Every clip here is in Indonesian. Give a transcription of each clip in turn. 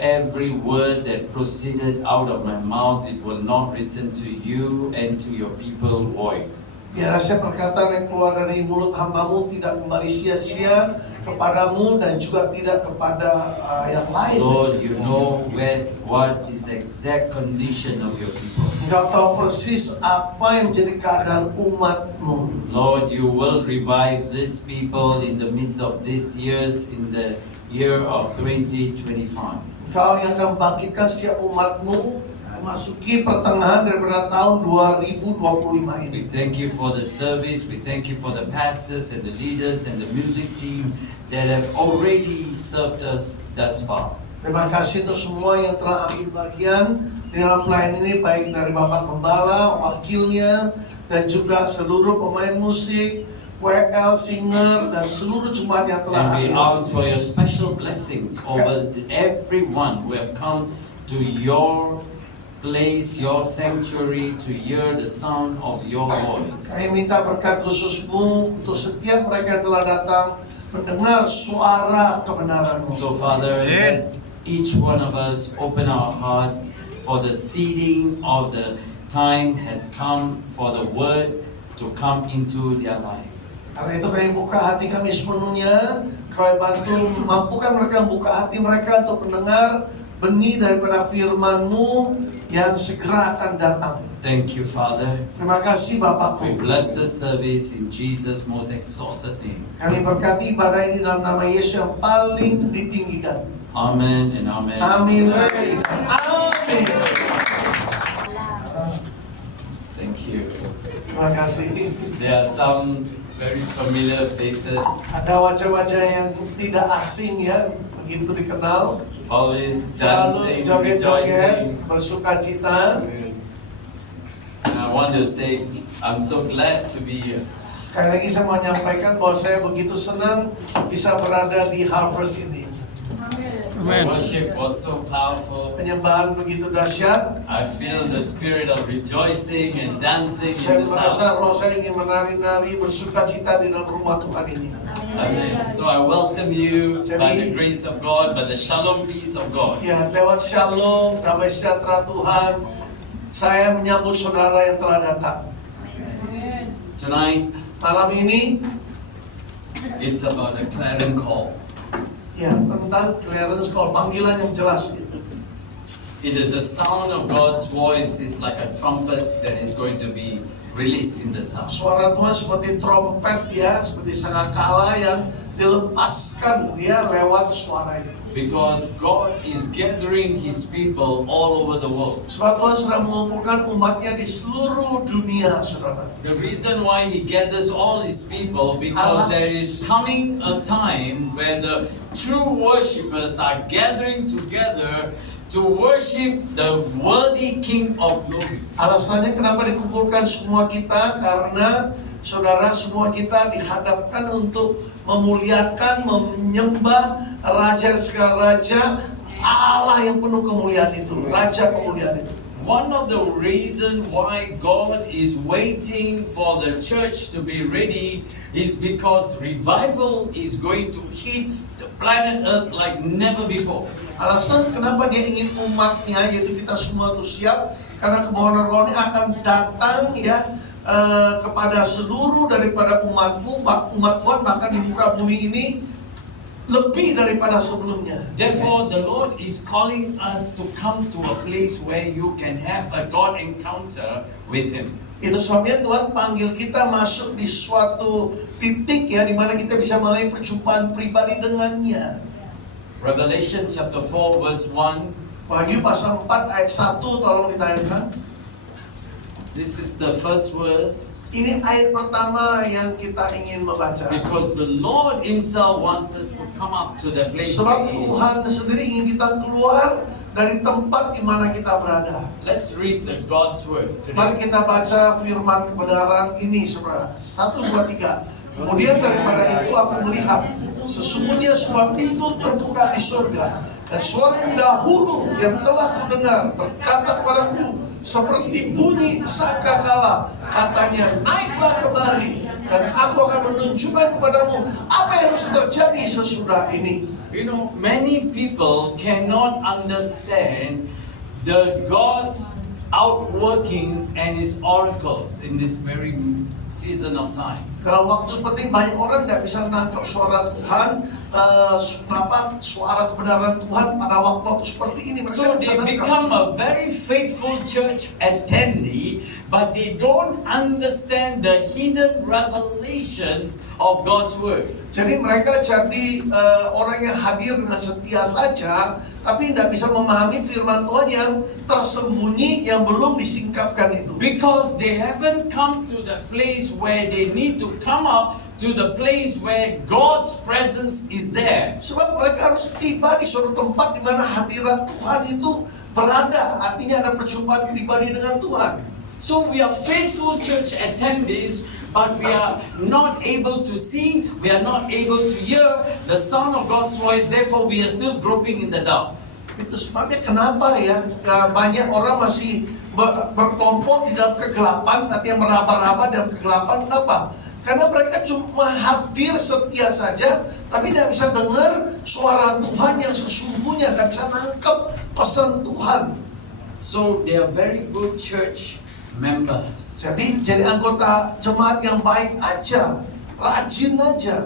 every word that proceeded out of my mouth, it will not return to you and to your people void. Biarlah setiap perkataan yang keluar dari mulut hamba-Mu tidak kembali sia-sia kepadamu dan juga tidak kepada yang lain. Lord, you know what is the exact condition of your people. Engkau tahu persis apa yang menjadi keadaan umat-Mu. Lord, you will revive these people in the midst of these years, in the year of 2025. Engkau yang akan membangkitkan setiap umat-Mu memasuki pertengahan daripada tahun 2025 ini. We thank you for the service, we thank you for the pastors and the leaders and the music team that have already served us thus far. Terima kasih untuk semua yang telah ambil bagian di dalam pelayanan ini, baik dari Bapak Gembala, wakilnya, dan juga seluruh pemain musik, WL, singer, dan seluruh jemaat yang telah And we hadir. ask for your special blessings over everyone who have come to your place, your sanctuary, to hear the sound of your voice. Kami minta berkat khusus-Mu untuk setiap mereka yang telah datang mendengar suara kebenaran-Mu. So Father, let each one of us open our hearts, for the seeding of the time has come for the word to come into their life. Karena itu kami buka hati kami sepenuhnya. Kau bantu mampukan mereka membuka hati mereka untuk mendengar benih daripada firman-Mu yang segera akan datang. Thank you, Father. Terima kasih We Bapakku. bless the service in Jesus' most exalted name. Kami berkati ibadah ini dalam nama Yesus yang paling ditinggikan. Amen and amen. Amin. Amin. Amin. Thank you. Terima kasih. There are some very familiar faces, Ada wajah-wajah yang tidak asing ya, begitu dikenal. always Selalu dancing, joget-joget, rejoicing. bersuka cita. And I want to say, I'm so glad to be here. Sekali lagi saya mau menyampaikan bahwa saya begitu senang bisa berada di Harvest ini. Worship was so powerful. Penyembahan begitu dahsyat. I feel the spirit of rejoicing and dancing in Saya this merasa roh house. saya ingin menari-nari, bersuka cita di dalam rumah Tuhan ini. Amen. So I welcome you by the grace of God, by the shalom peace of God. Ya, lewat shalom, damai sejahtera Tuhan, saya menyambut saudara yang telah datang. Tonight, Malam ini, it's about a clarion call. ya tentang clearance call, panggilan yang jelas gitu. It is the sound of God's voice. It's like a trumpet that is going to be released in this house. Suara Tuhan seperti trompet ya, seperti sangkakala yang dilepaskan dia lewat suara itu. Because God is gathering His people all over the world. Sebab Tuhan sedang mengumpulkan umatnya di seluruh dunia, saudara. The reason why He gathers all His people, because there is coming a time when the true worshippers are gathering together to worship the worthy King of glory. Alasannya kenapa dikumpulkan semua kita, karena saudara semua kita dihadapkan untuk memuliakan, menyembah Raja segala raja, Allah yang penuh kemuliaan itu, Raja kemuliaan itu. One of the reasons why God is waiting for the church to be ready is because revival is going to hit the planet Earth like never before. Alasan kenapa dia ingin umatnya, yaitu kita semua itu siap, karena kemohonan roh ini akan datang ya kepada seluruh daripada umatmu, umat Tuhan, bahkan di muka bumi ini lebih daripada sebelumnya. Therefore, the Lord is calling us to come to a place where you can have a God encounter with Him. Itu sebabnya Tuhan panggil kita masuk di suatu titik ya, di mana kita bisa mulai perjumpaan pribadi dengannya. Revelation chapter 4 verse 1. Wahyu pasal 4 ayat 1, tolong ditayangkan. This is the first verse. Ini ayat pertama yang kita ingin membaca. Because the Lord Himself wants us to come up to the place Sebab where He Tuhan is. sendiri ingin kita keluar dari tempat di mana kita berada. Let's read the God's word Mari today. kita baca firman kebenaran ini, saudara. 1, 2, 3. Kemudian daripada itu aku melihat sesungguhnya sebuah pintu terbuka di surga, dan suara yang dahulu yang telah kudengar berkata kepadaku seperti bunyi sangkakala, katanya, naiklah kemari dan aku akan menunjukkan kepadamu apa yang harus terjadi sesudah ini. You know, many people cannot understand the God's outworkings and His oracles in this very season of time. Dalam waktu seperti ini, banyak orang tidak bisa menangkap suara Tuhan, suara kebenaran Tuhan pada waktu seperti ini. Mereka So tidak bisa they nangkap. become a very faithful church attendee, but they don't understand the hidden revelations of God's word. Jadi mereka jadi orang yang hadir dengan setia saja, tapi tidak bisa memahami firman Tuhan yang tersembunyi, yang belum disingkapkan itu. Because they haven't come to the place where they need to come up to the place where God's presence is there. Sebab mereka harus tiba di suatu tempat di mana hadirat Tuhan itu berada. Artinya ada perjumpaan pribadi dengan Tuhan. So we are faithful church attendees, but we are not able to see, we are not able to hear the sound of God's voice, therefore we are still groping in the dark. Itu sebabnya kenapa ya banyak orang masih berkelompok di dalam kegelapan, artinya meraba-raba dalam kegelapan. Kenapa? Karena mereka cuma hadir setia saja, tapi tidak bisa dengar suara Tuhan yang sesungguhnya, tidak bisa nangkep pesan Tuhan. So they are very good church members. Jadi anggota jemaat yang baik aja, rajin aja.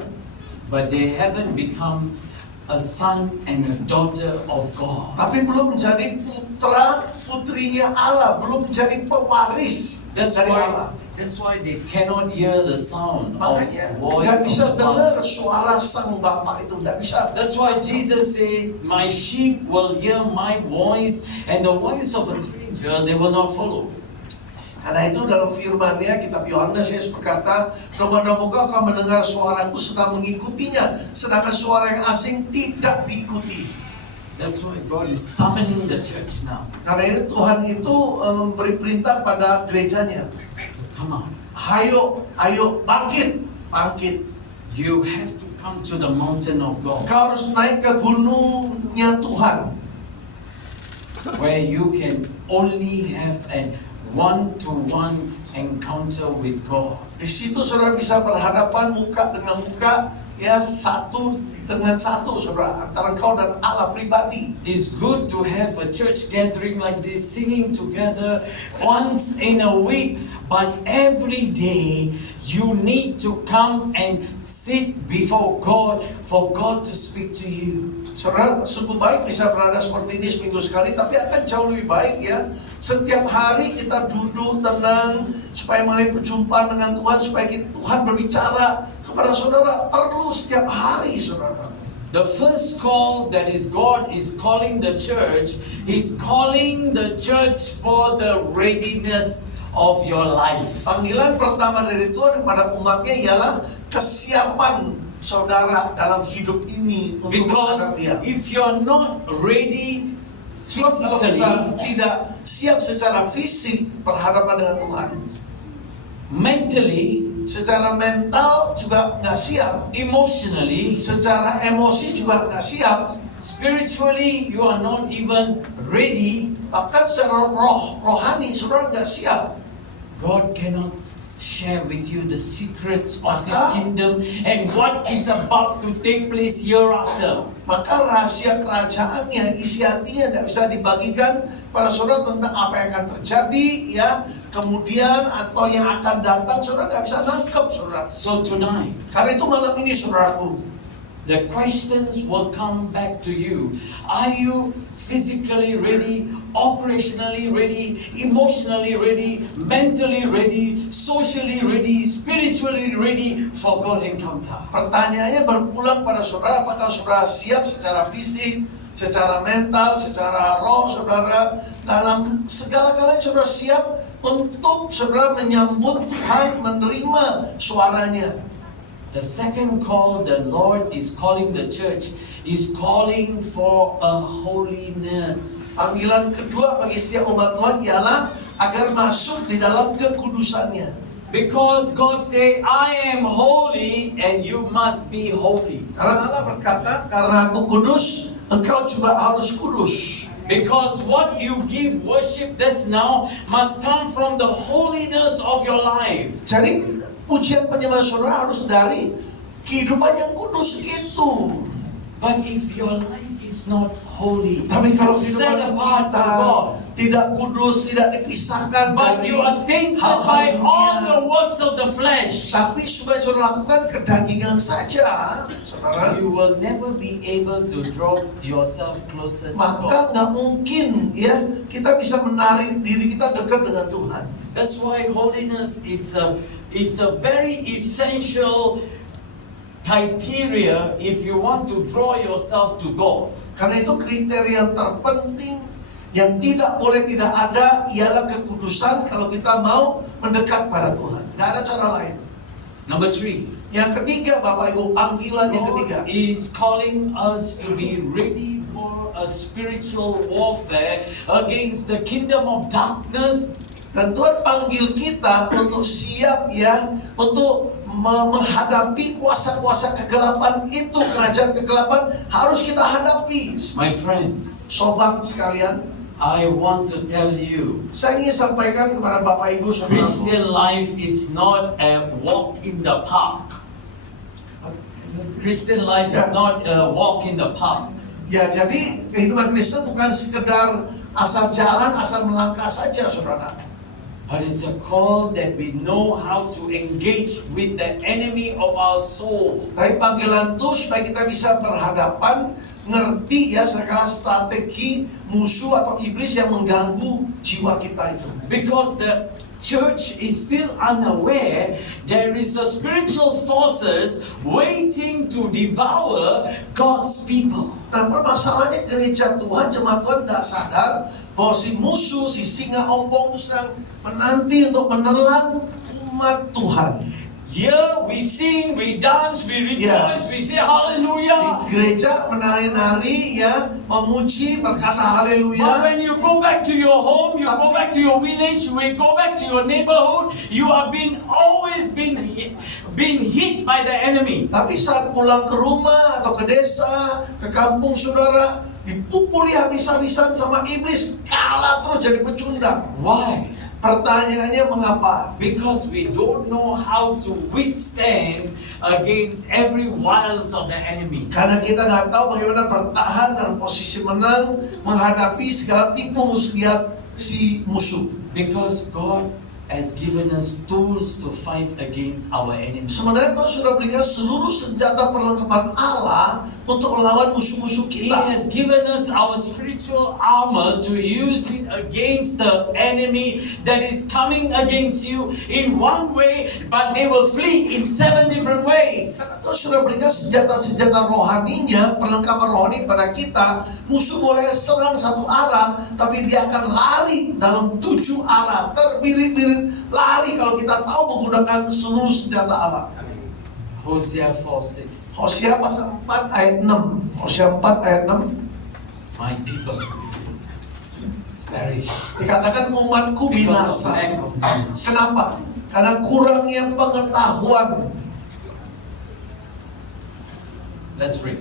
But they haven't become a son and a daughter of God. Tapi belum menjadi putra putrinya Allah, belum menjadi pewaris dari Allah. That's why they cannot hear the sound of Makanya voice nggak of bisa the dengar Father. suara sang Bapa itu, nggak bisa. That's why Jesus said, "My sheep will hear my voice, and the voice of a stranger they will not follow." Karena itu dalam firman-Nya, kitab Yohanes, Yesus berkata, domba-domba akan mendengar suaraku sedang mengikutinya, sedangkan suara yang asing tidak diikuti. That's why God is summoning the church now. Karena itu Tuhan itu memberi perintah pada gerejanya. Come on. Ayo, bangkit. You have to come to the mountain of God, Kau harus naik ke gunungnya Tuhan. where you can only have a one-to-one encounter with God. Di situ saudara bisa berhadapan muka dengan muka, ya satu dengan satu, saudara, antara kau dan Allah pribadi. It's good to have a church gathering like this, singing together once in a week, but every day you need to come and sit before God for God to speak to you. Saudara, sungguh baik bisa berada seperti ini seminggu sekali, tapi akan jauh lebih baik ya setiap hari kita duduk tenang supaya mengalami perjumpaan dengan Tuhan, supaya Tuhan berbicara kepada saudara. Perlu setiap hari, saudara. The first call that is God is calling the church, He's calling the church for the readiness of your life. Panggilan pertama dari Tuhan kepada umatnya ialah kesiapan saudara dalam hidup ini untuk Because menghadap Dia. if you're not ready Sebab kalau physically, kita tidak siap secara fisik berhadapan dengan Tuhan, mentally, secara mental juga nggak siap, emotionally, secara emosi juga nggak siap, spiritually, you are not even ready, bahkan secara rohani saudara nggak siap. God cannot share with you the secrets of His Maka- kingdom and what is about to take place hereafter. Maka rahasia kerajaannya, isi hatinya tidak bisa dibagikan pada saudara tentang apa yang akan terjadi, ya kemudian atau yang akan datang, saudara nggak bisa nangkep, saudara. So tonight, Karena itu malam ini, saudaraku, the questions will come back to you. Are you physically ready, operationally ready, emotionally ready, mentally ready, socially ready, spiritually ready for God encounter? pertanyaannya berpulang pada saudara, apakah saudara siap secara fisik, secara mental, secara roh, saudara, dalam segala-galanya saudara siap untuk saudara menyambut Tuhan, menerima suaranya. The second call the Lord is calling the church is calling for a holiness. Panggilan kedua bagi setiap umat Tuhan ialah agar masuk di dalam kekudusannya. Because God say, I am holy and you must be holy. Karena Allah berkata, karena aku kudus, engkau juga harus kudus. Because what you give worship this now must come from the holiness of your life. Jadi Pujian penyembahan saudara harus dari kehidupan yang kudus itu. But if your life is not holy, Tapi kalau set kehidupan apart kita to God, tidak kudus, tidak dipisahkan but dari you are tainted hal-hal by all dunia, the works of the flesh, tapi supaya saudara lakukan kedagingan saja, saudara, you will never be able to draw yourself closer to God. maka nggak mungkin ya kita bisa menarik diri kita dekat dengan Tuhan. That's why holiness it's a very essential criteria if you want to draw yourself to God. Karena itu kriteria yang terpenting yang tidak boleh tidak ada ialah kekudusan kalau kita mau mendekat pada Tuhan. Nggak ada cara lain. Number 3, Yang ketiga, Bapak Ibu, panggilan yang ketiga. God is calling us to be ready for a spiritual warfare against the kingdom of darkness. Dan Tuhan panggil kita untuk siap ya, untuk menghadapi kuasa-kuasa kegelapan itu, kerajaan kegelapan harus kita hadapi. My friends, Sobat sekalian, I want to tell you, saya ingin sampaikan kepada Bapak Ibu saudaraku, Christian life is not a walk in the park. Christian life is not a walk in the park. ya jadi kehidupan Kristen bukan sekedar asal jalan, asal melangkah saja, saudara. But it's a call that we know how to engage with the enemy of our soul. Tapi panggilan itu supaya kita bisa berhadapan, ngerti ya sekarang strategi musuh atau iblis yang mengganggu jiwa kita itu. Because the church is still unaware there is a spiritual forces waiting to devour God's people. Nah, permasalahannya gereja Tuhan, jemaat Tuhan tidak sadar bahwa si musuh, si singa ompong itu sedang menanti untuk menelan umat Tuhan. Here we sing, we dance, we rejoice, we say hallelujah. Di gereja menari-nari ya, memuji, berkata But haleluya. when you go back to your home, you go back to your village, you go back to your neighborhood, you have always been hit by the enemy. Tapi saat pulang ke rumah atau ke desa, ke kampung saudara, dipukuli habis-habisan sama iblis, kalah terus jadi pecundang. Why? Pertanyaannya mengapa? Because we don't know how to withstand against every wiles of the enemy. Karena kita nggak tahu bagaimana bertahan dalam posisi menang menghadapi segala tipu muslihat si musuh. Because God has given us tools to fight against our enemies. Sebenarnya Tuhan sudah berikan seluruh senjata perlengkapan Allah untuk melawan musuh-musuh He kita. has given us our spiritual armor to use it against the enemy that is coming against you in one way, but they will flee in 7 different ways. Tuhan sudah berikan senjata-senjata rohaninya, perlengkapan rohani pada kita. Musuh boleh serang satu arah, tapi dia akan lari dalam 7 arah, terbirit-birit lari kalau kita tahu menggunakan seluruh senjata Allah. Hosea 4:6. Hosea pasal 4 ayat 6. Hosea 4 ayat 6. My people is perished Dikatakan umatku because of binasa. lack of knowledge. Kenapa? Karena kurangnya pengetahuan. Let's read.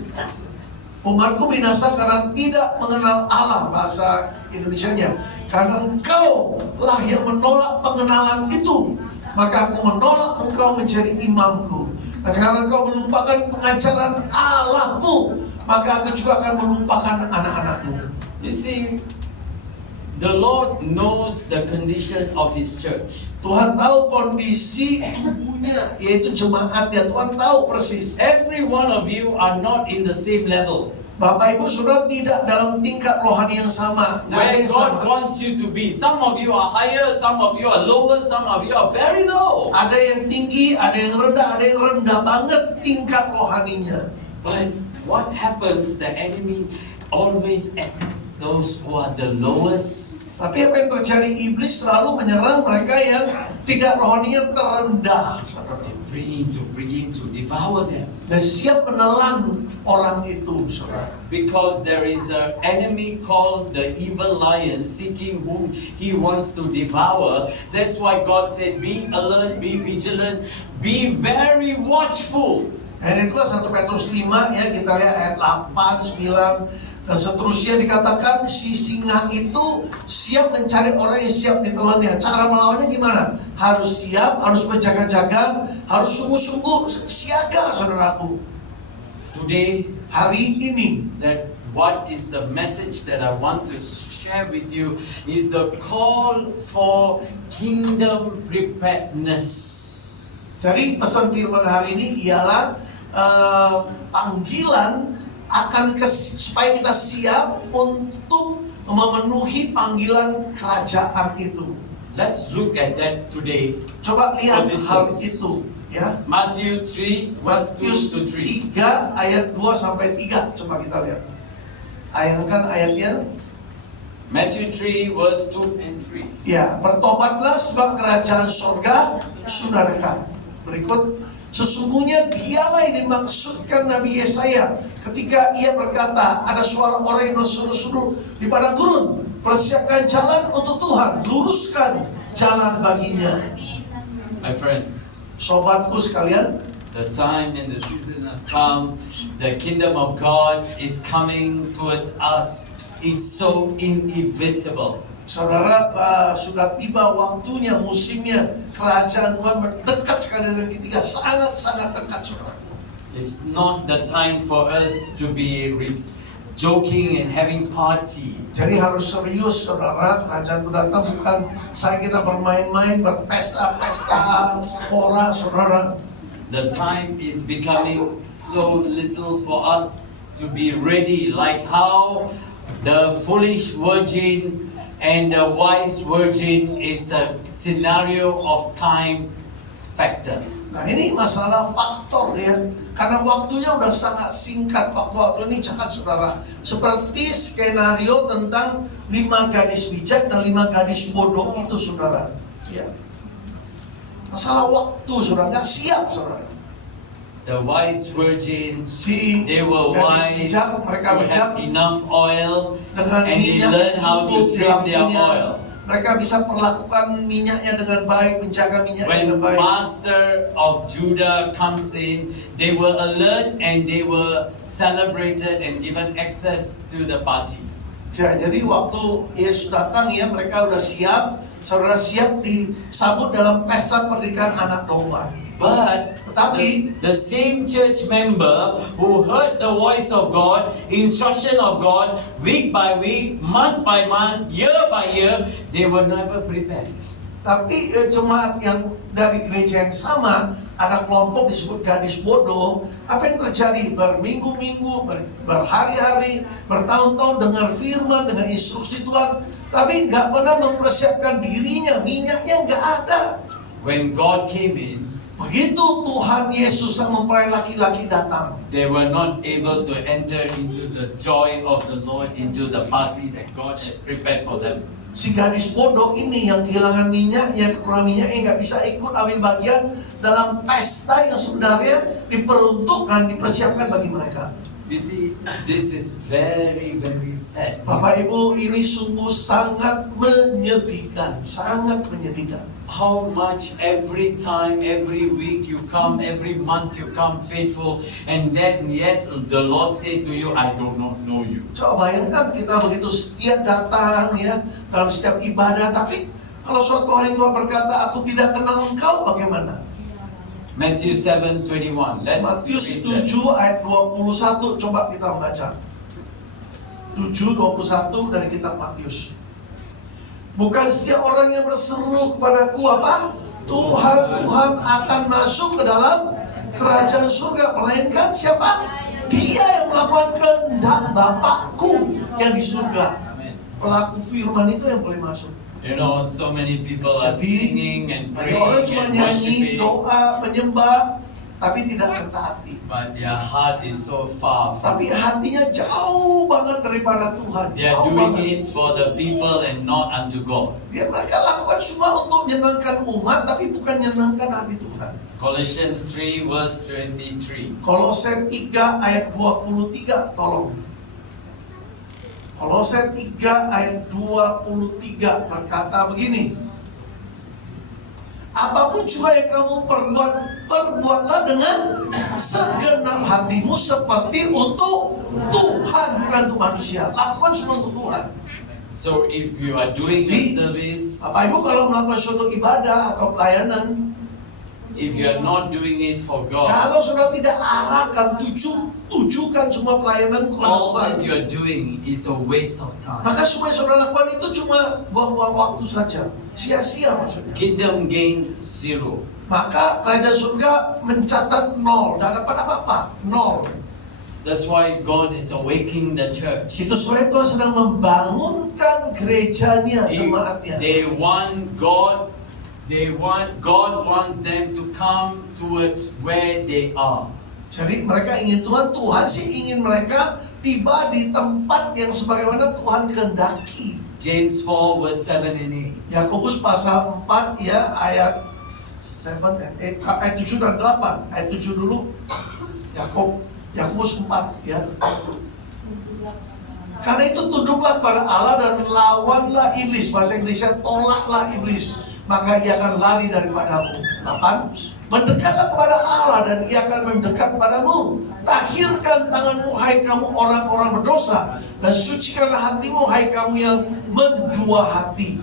Umatku binasa karena tidak mengenal Allah, bahasa Indonesianya. Karena engkau lah yang menolak pengenalan itu, maka aku menolak engkau menjadi imamku. Dan karena engkau melupakan pengajaran Allahmu, maka aku juga akan melupakan anak-anakmu. You see, the Lord knows the condition of His church. Tuhan tahu kondisi tubuhnya, yaitu jemaatnya. Tuhan tahu persis. Every one of you are not in the same level. Bapak Ibu Saudara tidak dalam tingkat rohani yang sama, nggak ada Where yang God sama. wants you to be. Some of you are higher, some of you are lower, some of you are very low. Ada yang tinggi, ada yang rendah banget tingkat rohaninya. But what happens? The enemy always attacks those who are the lowest. Tapi apa yang terjadi? Iblis selalu menyerang mereka yang tingkat rohaninya terendah, Begin to devour them. dan siap menelan orang itu, saudara. Because there is an enemy called the evil lion seeking whom he wants to devour. That's why God said, be alert, be vigilant, be very watchful. Dan itulah 1 Petrus 5 ya, kita lihat ayat 8, 9. Dan seterusnya dikatakan si singa itu siap mencari orang yang siap ditelannya. Cara melawannya gimana? Harus siap, harus berjaga-jaga, harus sungguh-sungguh siaga, saudaraku. Today, Hari ini, that what is the message that I want to share with you is the call for kingdom preparedness. jadi pesan firman hari ini ialah panggilan supaya kita siap untuk memenuhi panggilan kerajaan itu. Let's look at that today. Coba lihat For this hal service. itu, ya. Matthew 3, verse 2 Matius to 3. 3 ayat 2 sampai 3. Coba kita lihat. Ayangkan ayatnya. Matthew 3, verse 2 and 3. Ya, bertobatlah sebab kerajaan sorga sudah dekat. Berikut, sesungguhnya dialah yang dimaksudkan Nabi Yesaya ketika ia berkata, ada suara orang yang berseru-seru di padang gurun, persiapkan jalan untuk Tuhan, luruskan jalan baginya. My friends, Sobatku sekalian, the time and the season have come. The kingdom of God is coming towards us. It's so inevitable. saudara, sudah tiba waktunya, musimnya. Kerajaan Tuhan mendekat sekali dengan kita, sangat-sangat dekat, saudara. It's not the time for us to be joking and having party. Jadi harus serius, saudara. Kerajaan itu datang bukan saya kita bermain-main, berpesta-pesta, pora, saudara. The time is becoming so little for us to be ready, like how the foolish virgin and the wise virgin, it's a scenario of time factor. Nah, ini masalah faktor ya. Karena waktunya udah sangat singkat, waktu ini cepat, saudara. Seperti skenario tentang 5 gadis bijak dan 5 gadis bodoh itu, saudara. Ya. Masalah waktu, saudara, nggak siap, saudara. The wise virgin, Si they were gadis wise bijak, mereka to bijak have enough oil, dengan and they minyak learn how to cukup di trim their lampunya. oil. Mereka bisa perlakukan minyaknya dengan baik, menjaga minyaknya When dengan baik. master of Judah comes in, they were alert and they were celebrated and given access to the party. Jadi waktu Yesus datang ya, mereka udah siap, saudara, siap disambut dalam pesta pernikahan anak domba. But Tetapi the same church member who heard the voice of God, instruction of God, week by week, month by month, year by year, they were never prepared. Tapi jemaat yang dari gereja yang sama, ada kelompok disebut gadis bodoh. Apa yang terjadi? Berminggu-minggu, berhari-hari, bertahun-tahun dengar firman, dengan instruksi Tuhan, tapi nggak pernah mempersiapkan dirinya, minyaknya nggak ada. When God came in, Begitu Tuhan Yesus yang mempelai laki-laki datang, they were not able to enter into the joy of the Lord, into the party that God has prepared for them. si gadis bodoh ini yang kehilangan minyaknya, kekurangan minyaknya, nggak bisa ikut ambil bagian dalam pesta yang sebenarnya diperuntukkan, dipersiapkan bagi mereka. You see, this is very, very sad. Bapak Ibu, ini sungguh sangat menyedihkan, sangat menyedihkan. How much every time, every week you come, every month you come faithful, and then yet the Lord say to you, I do not know you. Coba bayangkan kita begitu setia datang ya dalam setiap ibadah, tapi kalau suatu hari Tuhan berkata, aku tidak kenal engkau, bagaimana? Matthew 7:21. Let's Matius read 7 that. ayat 21, coba kita membaca. 7:21 dari kitab Matius. Bukan setiap orang yang berseru kepadaku apa? Tuhan, Tuhan akan masuk ke dalam kerajaan surga. Melainkan siapa? Dia yang melakukan kehendak Bapakku yang di surga. Amen. Pelaku firman itu yang boleh masuk. You know, so many people are Jadi, singing and banyak praying orang cuma and nyanyi, worshiping, doa, menyembah, tapi tidak mentaati. but their heart is so far from. Tapi hatinya jauh banget daripada Tuhan, They are jauh doing banget. it for the people and not unto God. Mereka lakukan semua untuk menyenangkan umat, tapi bukan menyenangkan hati Tuhan. Colossians 3 verse 23. Kolose 3 ayat 23, tolong. Kolose 3 ayat 23 berkata begini. Apapun juga yang kamu perbuat, perbuatlah dengan segenap hatimu seperti untuk Tuhan, bukan untuk manusia. Lakukan semua untuk Tuhan. So if you are doing a Jadi, service, Bapak Ibu kalau melakukan suatu ibadah atau pelayanan, if you are not doing it for God, kalau saudara tidak arahkan, tujukan semua pelayanan kepada all Tuhan, that you are doing is a waste of time. maka semua yang saudara lakukan itu cuma buang-buang waktu saja, sia-sia maksudnya. Kingdom gain 0. Maka kerajaan surga mencatat 0, tidak dapat apa-apa, 0. That's why God is awakening the church. Itu sebabnya Tuhan sedang membangunkan gerejanya, jemaatnya. God wants them to come towards where they are. Jadi mereka ingin Tuhan sih ingin mereka tiba di tempat yang sebagaimana Tuhan kehendaki. James 4 verse 7 and 8. Yakobus pasal 4 ya ayat 7 dan 8. Ayat 7 dulu. Yakobus 4 ya. Karena itu tunduklah kepada Allah dan lawanlah iblis. Bahasa Inggrisnya tolaklah iblis, maka ia akan lari daripadamu. 8. Mendekatlah kepada Allah dan ia akan mendekat padamu. Tahirkan tanganmu hai kamu orang-orang berdosa, dan sucikanlah hatimu hai kamu yang mendua hati.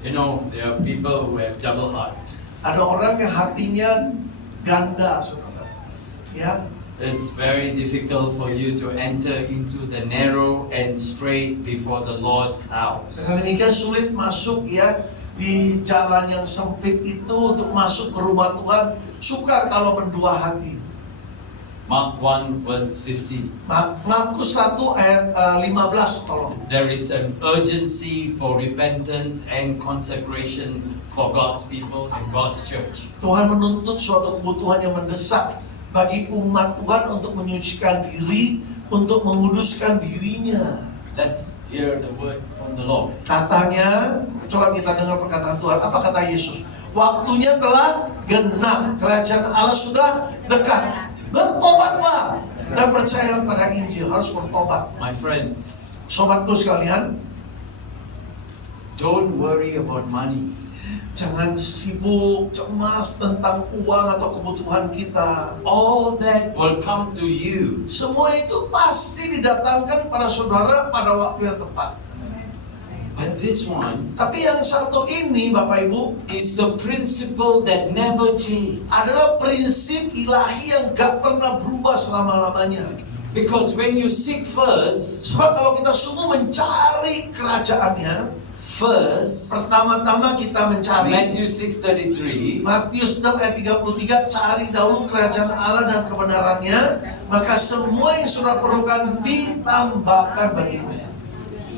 You know, there are people who have double heart. Ada orang yang hatinya ganda, saudara. Ya, It's very difficult for you to enter into the narrow and straight before the Lord's dengan house. demikian sulit masuk ya di jalan yang sempit itu untuk masuk ke rumah Tuhan. Sukar kalau mendua hati. Mark 1 verse 50. Markus 1 ayat 15 tolong. There is an urgency for repentance and consecration for God's people and God's church. Tuhan menuntut suatu kebutuhan yang mendesak bagi umat Tuhan untuk menyucikan diri, untuk menguduskan dirinya. Let's hear the word from the Lord. Katanya, coba kita dengar perkataan Tuhan. Apa kata Yesus? Waktunya telah genap, kerajaan Allah sudah dekat. Bertobatlah dan percayalah pada Injil. Harus bertobat. My friends, Sobatku sekalian, don't worry about money. jangan sibuk, cemas tentang uang atau kebutuhan kita. All that will come to you. Semua itu pasti didatangkan pada saudara pada waktu yang tepat. But this one Tapi yang satu ini, Bapak Ibu, is the principle that never change. adalah prinsip ilahi yang gak pernah berubah selama-lamanya. Because when you seek first, Sebab kalau kita sungguh mencari kerajaannya, first, pertama-tama kita mencari Matthew 6:33, Matius 6 ayat 33, cari dahulu kerajaan Allah dan kebenarannya, maka semua yang saudara perlukan ditambahkan bagimu.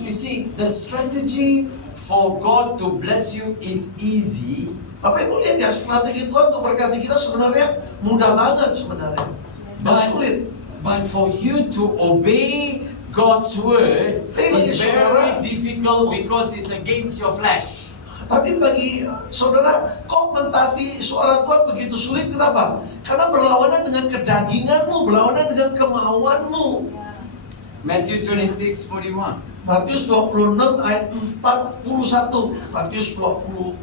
you see, the strategy for God to bless you is easy, Bapak Ibu lihat ya, strategi Tuhan untuk berkati kita sebenarnya mudah banget sebenarnya. Dan sulit. but for you to obey God's word is very difficult because it's against your flesh. Tapi bagi saudara, kok mentaati suara Tuhan begitu sulit? Kenapa? Karena berlawanan dengan kedaginganmu, berlawanan dengan kemauanmu. Matthew 26:41. Matius 26 ayat 41. Matius 20.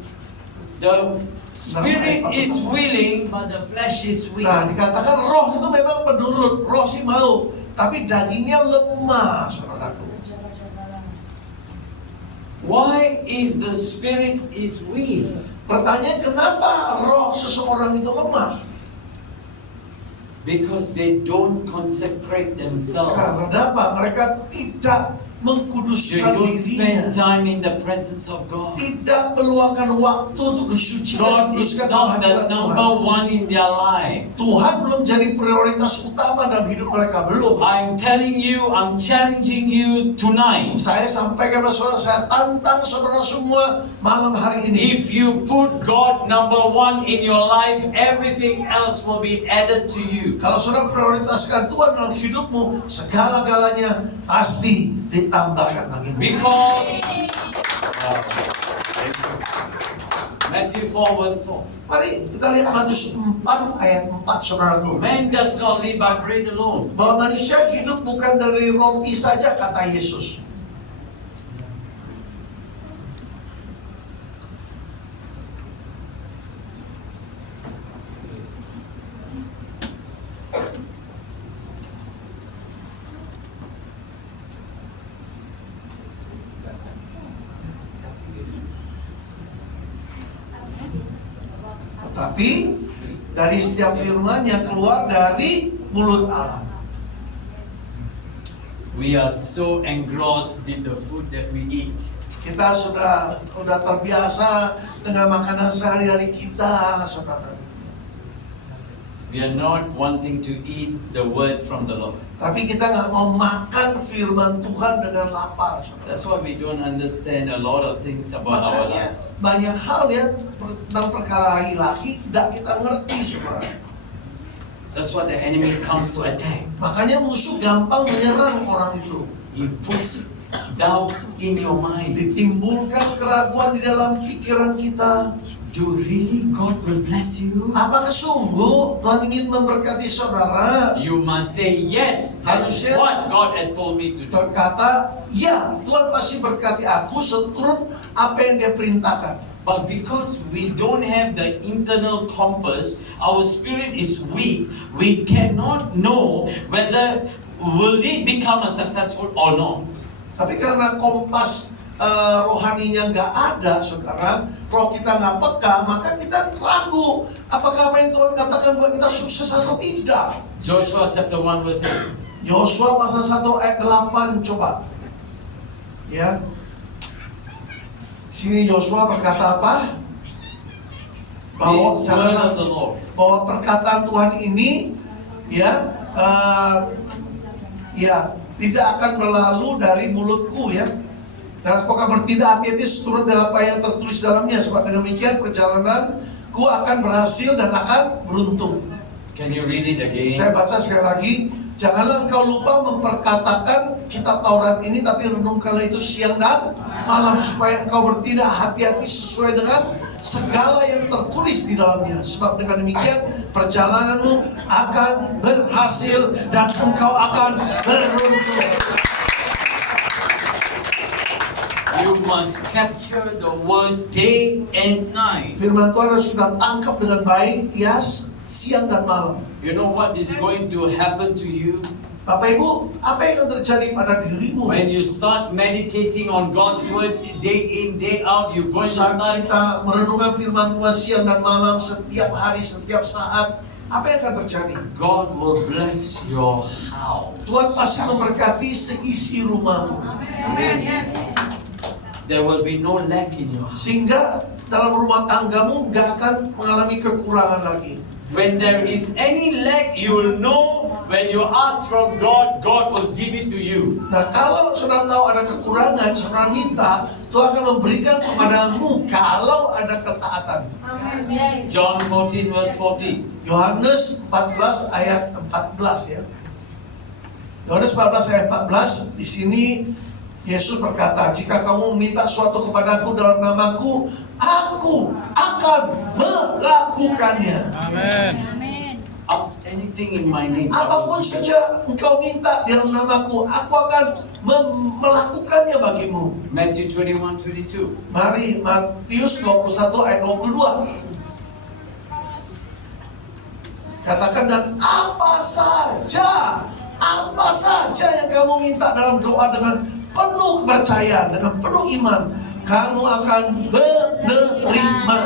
The spirit is willing, but the flesh is weak. Nah, dikatakan roh itu memang penurut, roh sih mau, tapi dagingnya lemah, saudaraku. Why is the spirit is weak? Pertanyaan, kenapa roh seseorang itu lemah? Because they don't consecrate themselves. Karena apa? Mereka tidak They mengkuduskan don't dirinya, spend time in the presence of God. tidak meluangkan waktu untuk disucikan, God is kuduskan not hadirat the number Tuhan. one in their life. Tuhan belum jadi prioritas utama dalam hidup mereka, belum. I'm telling you, I'm challenging you tonight. Saya sampaikan kepada saudara, saya tantang saudara semua malam hari ini. If you put God number one in your life, everything else will be added to you. Kalau saudara prioritaskan Tuhan dalam hidupmu, segala-galanya pasti ditambahkan bagimu. Because Matthew 4 verse 4. Mari kita lihat Matius 4 ayat 4, saudaraku. Man does not live by bread alone, Bahwa manusia hidup bukan dari roti saja, kata Yesus. Tapi dari setiap firman yang keluar dari mulut Allah. We are so engrossed with the food that we eat. Kita sudah terbiasa dengan makanan sehari-hari kita, saudara. We are not wanting to eat the word from the Lord. Tapi kita nggak mau makan firman Tuhan dengan lapar, saudara. That's why we don't understand a lot of things about our Makanya lives. banyak hal ya tentang perkara ilahi tidak kita ngerti, saudara. That's why the enemy comes to attack. Makanya musuh gampang menyerang orang itu. He puts doubts in your mind. Ditimbulkan keraguan di dalam pikiran kita. Do really God will bless you? Apakah sungguh Tuhan ingin memberkati saudara? You must say yes. That is Harusnya what God has told me to do. berkata, ya Tuhan pasti berkati aku seturut apa yang Dia perintahkan. But because we don't have the internal compass, our spirit is weak. We cannot know whether will it become a successful or not. Tapi karena kompas rohaninya nggak ada, saudara, kalau kita nggak peka, maka kita ragu apakah apa yang Tuhan katakan buat kita sukses atau tidak. Joshua chapter 1 verse 8. Yosua pasal 1 ayat 8, coba. Ya. Sini Yosua berkata apa? Bahwa This word of janganlah the Lord. bahwa perkataan Tuhan ini ya ya tidak akan berlalu dari mulutku ya. Dan aku akan bertindak hati-hati seturut dengan apa yang tertulis dalamnya, sebab dengan demikian perjalananku akan berhasil dan akan beruntung. Can you read it again? Saya baca sekali lagi. Janganlah engkau lupa memperkatakan kitab Taurat ini, tapi renungkanlah itu siang dan malam, supaya engkau bertindak hati-hati sesuai dengan segala yang tertulis di dalamnya. Sebab dengan demikian perjalananmu akan berhasil dan engkau akan beruntung. You must capture the word day and night. Firman Tuhan harus kita tangkap dengan baik, ya, siang dan malam. You know what is going to happen to you? Bapak Ibu, apa yang akan terjadi pada dirimu? When you start meditating on God's word day in, day out, you're going to Saat start. kita merenungkan firman Tuhan siang dan malam, setiap hari, setiap saat, apa yang akan terjadi? God will bless your house. Tuhan pasti memberkati seisi rumahmu. There will be no lack in your house. Sehingga dalam rumah tanggamu gak akan mengalami kekurangan lagi. When there is any lack, you will know when you ask from God, God will give it to you. Nah, kalau saudara tahu ada kekurangan, saudara minta, Tuhan akan memberikan kepadamu kalau ada ketaatan. John 14 verse 40. Yohanes 14 ayat 14 ya. Yohanes 14 ayat 14, di sini Yesus berkata, jika kamu meminta sesuatu kepadaku dalam namaku, aku akan melakukannya. Amen. Ask anything in my name. Apapun saja engkau minta dalam namaku, aku akan melakukannya bagimu. Matthew 21:22. Mari Matius 21 ayat 22. Katakan, dan apa saja yang kamu minta dalam doa dengan penuh kepercayaan, dengan penuh iman, kamu akan menerima.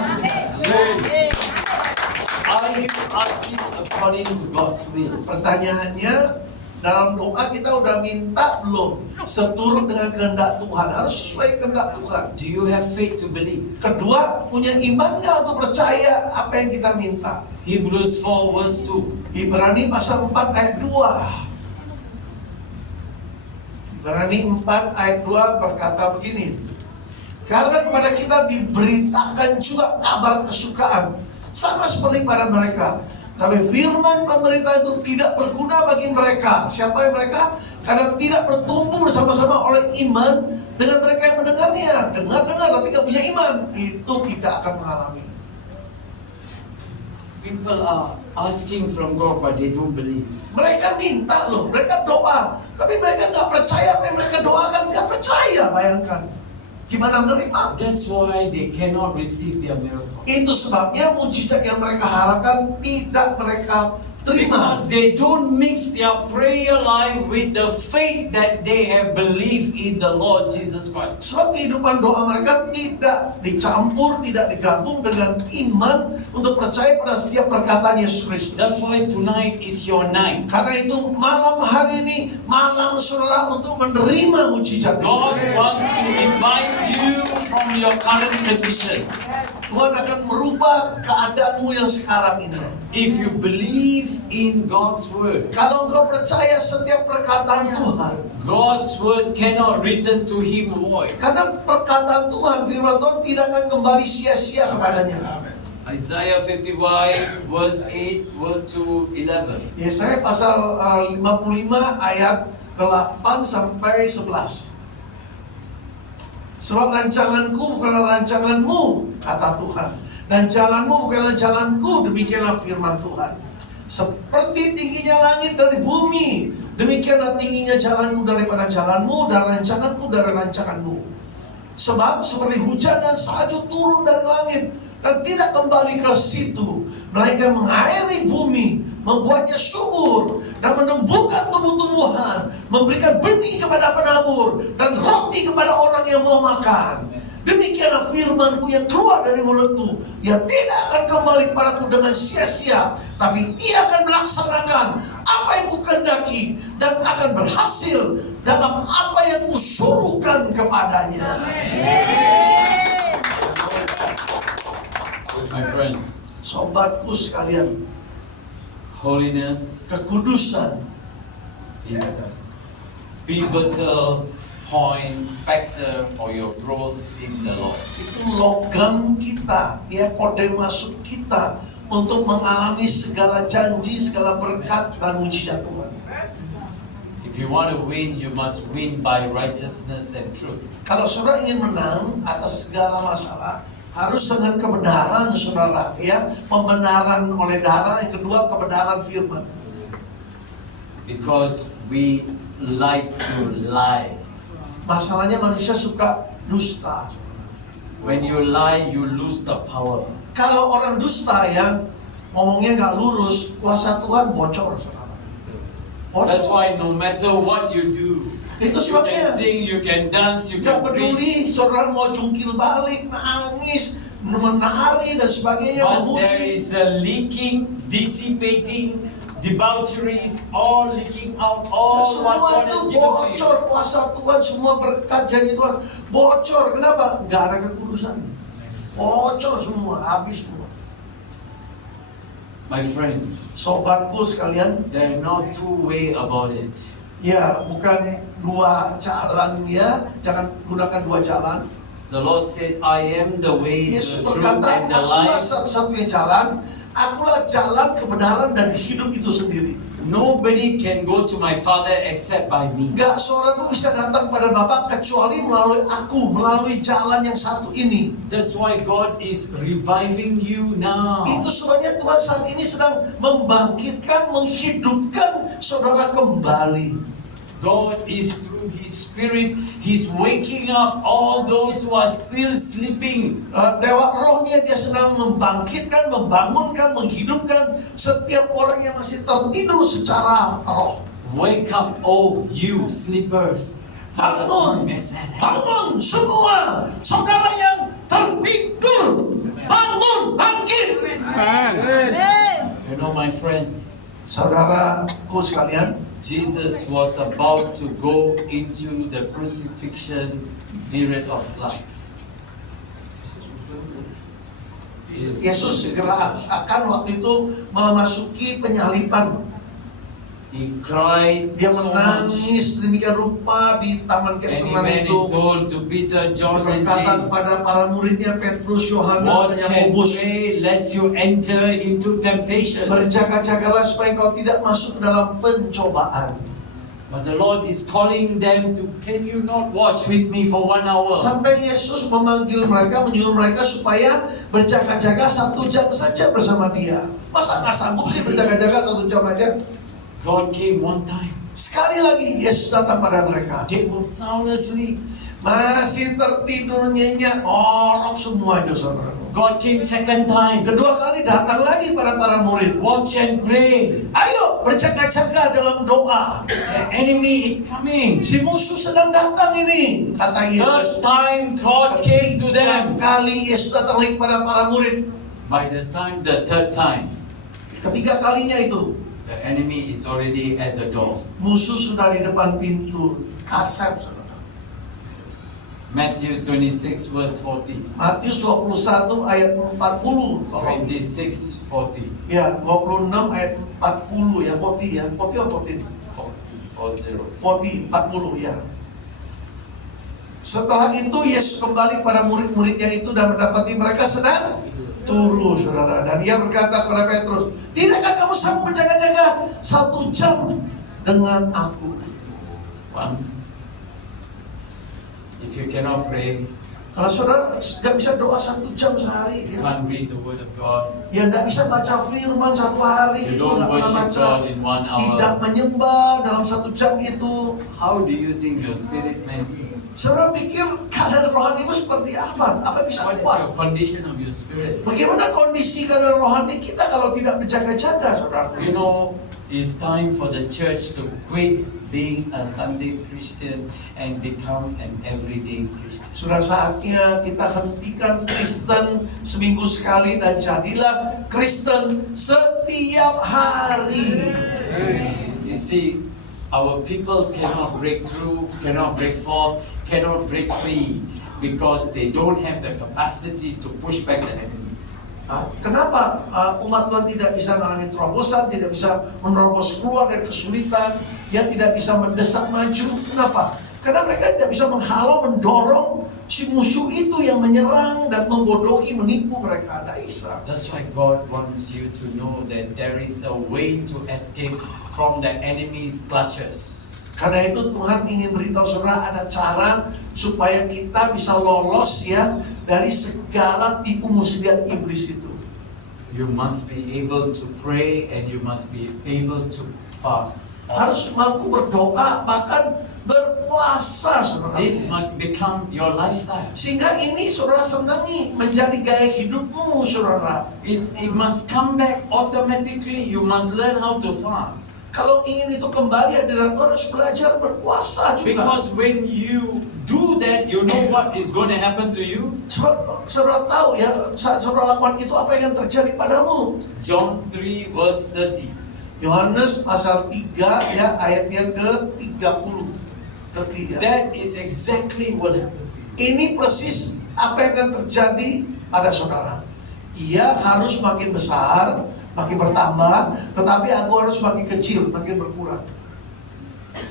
Are you asking according to God's will? Pertanyaannya, dalam doa kita udah minta belum seturut dengan kehendak Tuhan? Harus sesuai kehendak Tuhan. Do you have faith to believe? Kedua, punya iman nggak untuk percaya apa yang kita minta? Hebrews 4 verse 2. Ibrani pasal 4 ayat 2. Ibrani 4 ayat 2 berkata begini. Karena kepada kita diberitakan juga kabar kesukaan, sama seperti pada mereka. Tapi firman pemerintah itu tidak berguna bagi mereka. Siapa yang mereka? Karena tidak bertumbuh bersama-sama oleh iman dengan mereka yang mendengarnya. Dengar-dengar tapi gak punya iman, itu tidak akan mengalami. People are asking from God but they don't believe. Mereka minta loh, mereka doa, tapi mereka gak percaya apa yang mereka doakan, gak percaya, bayangkan. Gimana menerima? That's why they cannot receive their miracle. Itu sebabnya mujizat yang mereka harapkan tidak mereka terima. Because they don't mix their prayer life with the faith that they have believed in the Lord Jesus Christ. Sebab kehidupan doa mereka tidak dicampur, tidak digabung dengan iman untuk percaya pada setiap perkataan Yesus Kristus. That's why tonight is your night. Karena itu malam hari ini malam saudara untuk menerima mujizat. God wants to invite you from your current condition. Tuhan akan merubah keadaanmu yang sekarang ini. If you believe in God's word, Kalau engkau percaya setiap perkataan Tuhan, God's word cannot return to him void. karena perkataan Tuhan, firman Tuhan tidak akan kembali sia-sia kepadanya. Isaiah 55 verse 8 word to 11. Yesaya pasal 55 ayat 8 sampai 11. Sebab rancanganku bukanlah rancanganmu, kata Tuhan, dan jalanmu bukanlah jalanku, demikianlah firman Tuhan. Seperti tingginya langit dari bumi, demikianlah tingginya jalanku daripada jalanmu, dan rancanganku dari rancanganmu. Sebab seperti hujan dan salju turun dari langit, dan tidak kembali ke situ, melainkan mengairi bumi, membuatnya subur, dan menumbuhkan tumbuh-tumbuhan, memberikan benih kepada penabur, dan roti kepada orang yang mau makan. Demikianlah firmanku yang keluar dari mulutku, ia tidak akan kembali padaku dengan sia-sia, tapi ia akan melaksanakan apa yang kukehendaki, dan akan berhasil dalam apa yang kusuruhkan kepadanya. My friends, Sobatku sekalian, holiness kekudusan is a pivotal point factor for your growth in the Lord. itu logam kita, ya, kode masuk kita untuk mengalami segala janji, segala berkat dan mujizat Tuhan. If you want to win, you must win by righteousness and truth. Kalau saudara ingin menang atas segala masalah, harus dengan kebenaran saudara, ya, pembenaran oleh darah, yang kedua kebenaran firman. Because we like to lie. Masalahnya manusia suka dusta. When you lie, you lose the power. Kalau orang dusta, ya, ngomongnya nggak lurus, kuasa Tuhan bocor, saudara. That's Bocor. why no matter what you do, Itu you sebabnya can sing, you can dance, you nggak can preach, peduli saudara mau jungkil balik, nangis, menari dan sebagainya, but there memuji. is a leaking, dissipating, debaucheries, all leaking out, all what Semua God itu has given to you. bocor, kuasa Tuhan, semua berkat janji Tuhan bocor. Kenapa? Nggak ada kekudusan. Bocor semua, habis semua. My friends, Sobatku sekalian, there are no two way about it. ya, bukan dua jalan, ya, jangan gunakan dua jalan. The Lord said, I am the way, the Yesus truth, berkata, and the akulah life. satu-satunya jalan, akulah jalan, kebenaran, dan hidup itu sendiri. Nobody can go to my Father except by me. Gak seorang pun bisa datang pada Bapa kecuali melalui aku, melalui jalan yang satu ini. That's why God is reviving you now. Itu sebabnya Tuhan saat ini sedang membangkitkan, menghidupkan saudara kembali. God is through His Spirit, He's waking up all those who are still sleeping. Dewa rohnya dia sedang membangkitkan, membangunkan, menghidupkan setiap orang yang masih tertidur secara roh. Wake up, oh you sleepers. Bangun, bangun semua saudara yang tertidur. Bangun, bangkit. You know, my friends, Saudaraku sekalian, Jesus was about to go into the crucifixion period of life. Yesus segera akan waktu itu memasuki penyaliban. He cried Dia so much. menangis demikian rupa di Taman And he Getsemani went itu. and told to Peter, John, and Berkata James, kepada para muridnya Petrus, Yohanes, dan watch and Yakobus, pray lest you enter into temptation. berjaga-jagalah supaya kau tidak masuk ke dalam pencobaan. But the Lord is calling them to, can you not watch with me for 1 hour? Sampai Yesus memanggil mereka, menyuruh mereka supaya berjaga-jaga 1 jam saja bersama dia. Masa nggak sanggup sih berjaga-jaga 1 jam aja? God came one time. Sekali lagi Yesus datang pada mereka. They were sound asleep. Masih tertidur nyenyak, orok semua itu saudara. God came second time. Kedua kali datang lagi pada para murid. Watch and pray. Ayo berjaga-jaga dalam doa. The enemy is coming. Si musuh sedang datang ini, kata Yesus. Third time God came to them. Kali Yesus datang lagi pada para murid. By the third time, Ketiga kalinya itu, the enemy is already at the door. musuh sudah di depan pintu. Kasar, saudara. Matthew 26 verse 40. Matius 21 ayat 40. Kalau 26, 40. ya 26 ayat 40 ya 40 ya 40 atau 14? 40. 40 ya. Setelah itu Yesus kembali kepada murid-muridnya itu dan mendapati mereka sedang turu, saudara. Dan ia berkata kepada Petrus, tidakkah kamu sanggup berjaga-jaga 1 jam dengan aku? One. If you cannot pray, Kalau saudara nggak bisa doa 1 jam sehari, you ya, can't read the word of God, ya nggak bisa baca firman 1 hari you itu, don't nggak pernah worship baca, God in 1 tidak hour, menyembah dalam 1 jam itu. how do you think your spirit man is? Saudara pikir keadaan rohanimu seperti apa? Apa bisa What is kuat? your condition of your spirit? Bagaimana kondisi keadaan rohani kita kalau tidak berjaga-jaga, saudara? You know, it's time for the church to quit being a Sunday Christian and become an everyday Christian. Sudah saatnya kita hentikan Kristen seminggu sekali dan jadilah Kristen setiap hari. You see, our people cannot break through, cannot break forth, cannot break free because they don't have the capacity to push back the enemy. Kenapa umat Tuhan tidak bisa mengalami terobosan, tidak bisa menerobos keluar dari kesulitan, ya tidak bisa mendesak maju? Kenapa? Karena mereka tidak bisa menghalau, mendorong si musuh itu yang menyerang dan membodohi, menipu mereka. Tidak bisa. That's why God wants you to know that there is a way to escape from the enemy's clutches. Karena itu Tuhan ingin beritahu saudara ada cara supaya kita bisa lolos ya dari segala tipu muslihat iblis itu. You must be able to pray and you must be able to fast. Harus mampu berdoa, bahkan berpuasa, saudara. This must become your lifestyle. Sehingga ini saudara senangi menjadi gaya hidupmu, saudara. It must come back automatically. You must learn how to fast. Kalau ingin itu kembali, hadirat Tuhan harus belajar berpuasa juga. Because when you do that, you know what is going to happen to you. Saudara tahu ya, saat saudara lakukan itu apa yang terjadi padamu. John 3 verse 30. Yohanes pasal 3 ya ayatnya ke-30. That is exactly what happened to you. Ini persis apa yang akan terjadi pada saudara. Ia harus makin besar, makin bertambah, tetapi aku harus makin kecil, makin berkurang.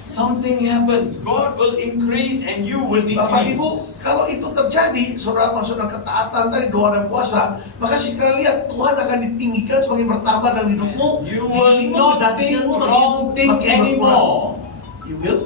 Something happens. God will increase and you will Bapak Ibu, decrease. kalau itu terjadi, saudara masuk dalam ketaatan tadi, doa dan puasa, maka segera lihat Tuhan akan ditinggikan semakin bertambah dalam hidupmu. You will Dirimu, not kedaginganmu think makin- wrong thing makin berkurang. anymore. You will.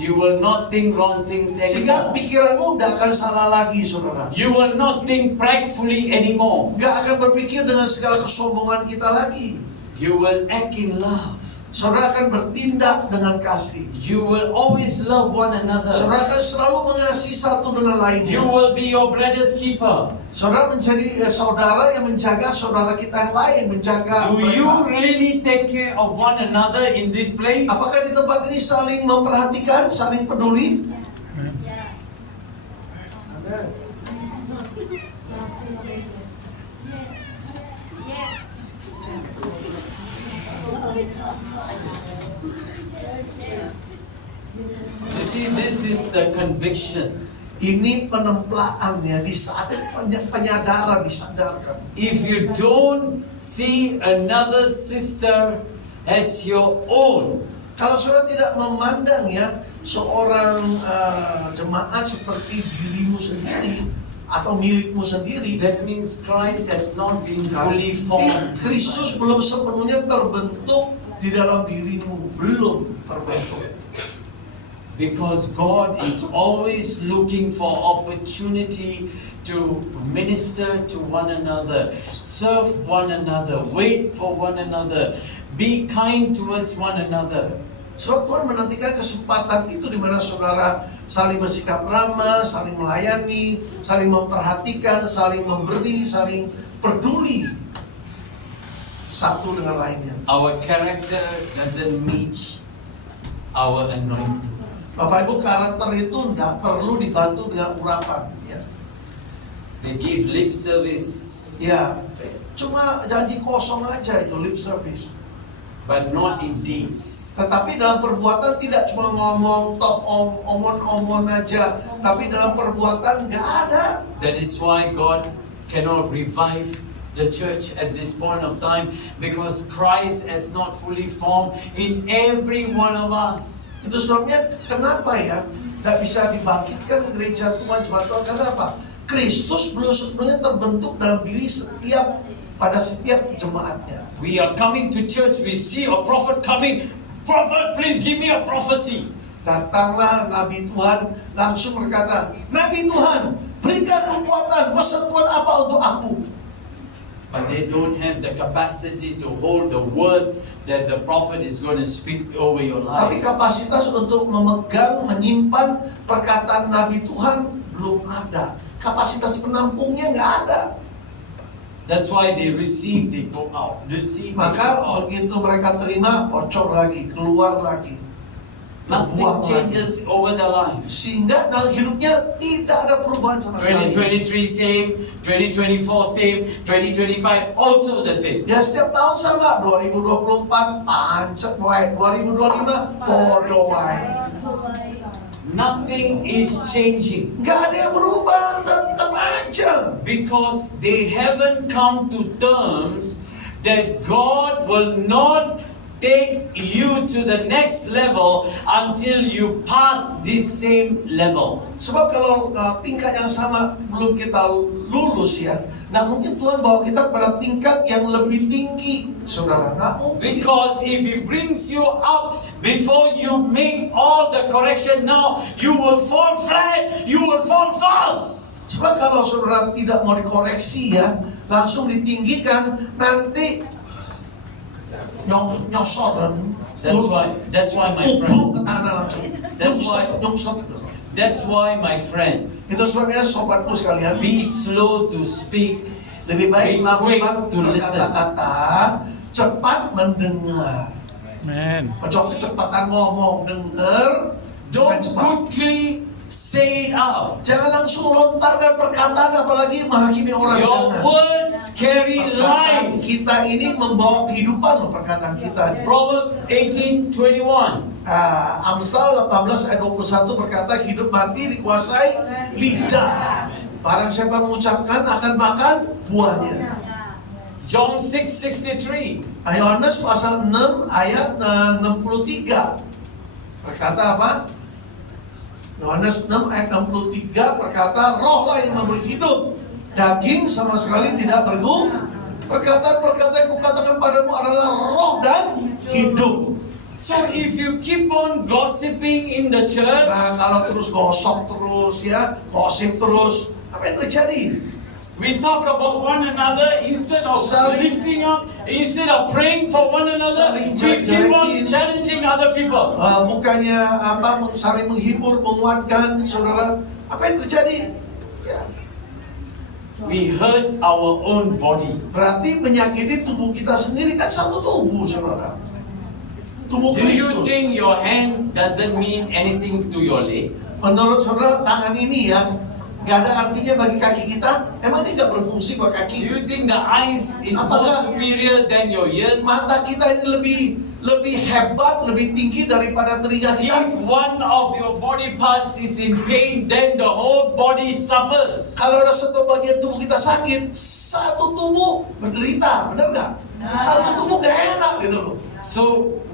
You will not think wrong things Sehingga anymore. pikiranmu tidak akan salah lagi, saudara. You will not think pridefully anymore. Gak akan berpikir dengan segala kesombongan kita lagi. You will act in love. Saudara akan bertindak dengan kasih. You will always love one another. Saudara akan selalu mengasihi satu dengan lainnya. You will be your brother's keeper. Saudara menjadi saudara yang menjaga saudara kita yang lain, menjaga Do mereka. you really take care of one another in this place? Apakah di tempat ini saling memperhatikan, saling peduli? You see, this is the conviction. Ini penemplaannya, penyadaran, disadarkan. If you don't see another sister as your own, Kalau saudara tidak memandang ya seorang jemaat seperti dirimu sendiri atau milikmu sendiri, that means Christ has not been fully formed. Kristus belum sepenuhnya terbentuk di dalam dirimu, belum terbentuk. Because God is always looking for opportunity to minister to one another, serve one another, wait for one another, be kind towards one another. Sebab Tuhan menantikan kesempatan itu di mana saudara saling bersikap ramah, saling melayani, saling memperhatikan, saling memberi, saling peduli satu dengan lainnya. Our character doesn't match our anointing. Bapak Ibu, karakter itu tidak perlu dibantu dengan urapan, ya. They give lip service, Ya, cuma janji kosong aja itu lip service. but not in deeds. Tetapi dalam perbuatan tidak cuma ngomong top omon aja, tapi dalam perbuatan nggak ada. That is why God cannot revive the church at this point of time, because Christ has not fully formed in every one of us. Itu sebabnya kenapa ya nggak bisa dibangkitkan gereja Tuhan Jemaat Tuhan, karena apa? Kristus belum sepenuhnya terbentuk dalam diri pada setiap jemaatnya. We are coming to church, we see a prophet coming. Prophet, please give me a prophecy. Datanglah Nabi Tuhan langsung berkata, Nabi Tuhan, berikan nubuatan, pesan Tuhan apa untuk aku? But they don't have the capacity to hold the word that the prophet is going to speak over your Tapi life. kapasitas untuk memegang, menyimpan perkataan Nabi Tuhan belum ada. Kapasitas penampungnya nggak ada. That's why they receive, they go out. Receive, they go Maka out. begitu mereka terima, bocor lagi, keluar lagi. Nothing Terbuang lagi. changes over their lives. Sehingga dalam hidupnya tidak ada perubahan sama sekali. 2023 same, 2024 same, 2025 also the same. Ya setiap tahun sama, 2024 pancet wae, 2025 bodoh wae. Nothing is changing Nggak ada yang berubah, tetap aja. because they haven't come to terms that God will not take you to the next level until you pass this same level. Sebab kalau tingkat yang sama belum kita lulus ya, nah mungkin Tuhan bawa kita pada tingkat yang lebih tinggi, saudara. Nggak mungkin. Because if He brings you up before you make all the correction now, you will fall flat, you will fall fast. Sebab kalau saudara tidak mau dikoreksi ya, langsung ditinggikan, nanti nyosor dan That's why my kubur friend. ke tanah langsung. Nyungsep. That's why my friends. Itu sebabnya sobatku sekalian, Be slow to speak. lebih baik Be lambat quick to listen. berkata-kata, cepat mendengar. Man. Ojo kecepatan ngomong, dengar, Don't cepat. quickly say it out. Jangan langsung lontarkan perkataan, apalagi menghakimi orang. Your Jangan. words carry Perkataan life. kita ini membawa kehidupan loh, perkataan kita. Proverbs 18:21. Amsal 18 ayat 21 berkata, hidup mati dikuasai lidah. Barang siapa mengucapkan akan makan buahnya. John 6:63. Yohanes pasal 6 ayat 63 berkata apa? Yohanes 6 ayat 63 berkata, rohlah yang memberi hidup, daging sama sekali tidak berguna. Perkataan-perkataan yang kukatakan padamu adalah roh dan hidup. So if you keep on gossiping in the church, Nah, kalau terus gosok terus ya, gosip terus, apa yang terjadi? we talk about one another instead of Saling- lifting up, instead of praying for one another, Saling we keep on jelek-jelekin. challenging other people. Bukannya saling menghibur, menguatkan, saudara. Apa yang terjadi? Ya, We hurt our own body. berarti menyakiti tubuh kita sendiri, kan satu tubuh, saudara. Tubuh Do you Kristus. think your hand doesn't mean anything to your leg? Menurut saudara, tangan ini yang nggak ada artinya bagi kaki kita, emang dia nggak berfungsi buat Do kaki? you think the eyes is more Apakah- superior than your ears? Mata kita ini lebih hebat, lebih tinggi daripada telinga If kita. one of your body parts is in pain, then the whole body suffers. Kalau ada satu bagian tubuh kita sakit, satu tubuh menderita, benar nggak? Satu tubuh nggak enak gitu loh. So,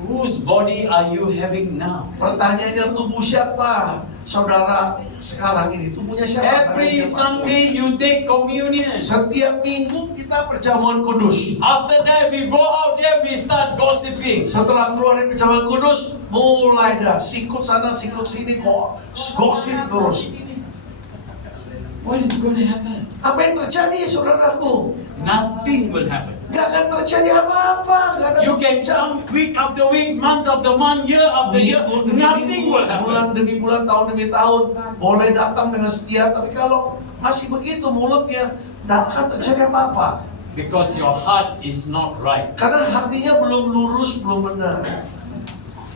whose body are you having now? Pertanyaannya, tubuh siapa? Saudara sekarang ini tubuhnya siapa? Every Badan siapa? Sunday you take communion. Setiap minggu kita perjamuan kudus. After that, we go out there, we start gossiping. Setelah keluar dari perjamuan kudus, mulai dah sikut sana sikut sini kok gosip terus. What is going to happen? Apa yang terjadi, saudaraku? Nothing will happen. Gak akan terjadi apa-apa. Gak ada You can come week after week, month after month, year after year, minggu demi nothing will minggu, bulan happen. demi bulan, tahun demi tahun. Boleh datang dengan setia, tapi kalau masih begitu mulutnya, gak akan terjadi apa-apa. Because your heart is not right. Karena hatinya belum lurus, belum benar.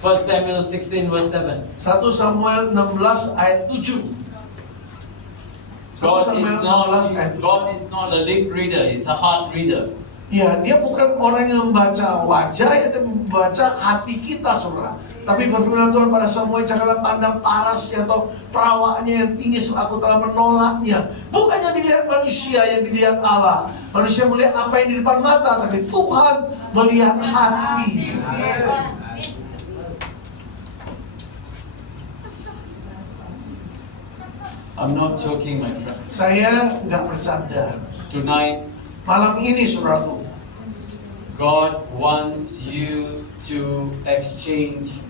1 Samuel 16 verse 7. 1 Samuel 16 ayat 7. God 1 is Samuel not 16 ayat 7. God is not a lip reader, he's a heart reader. Ya, dia bukan orang yang membaca wajah, ya, tapi membaca hati kita, saudara. Tapi firman Tuhan pada Samuel, janganlah pandang parasnya atau perawaknya yang tinggi, aku telah menolaknya. Bukannya dilihat manusia, yang dilihat Allah. Manusia melihat apa yang di depan mata, tapi Tuhan melihat hati. I'm not joking, my friend. Saya nggak bercanda. Tonight, Malam ini, saudaraku, God wants you to exchange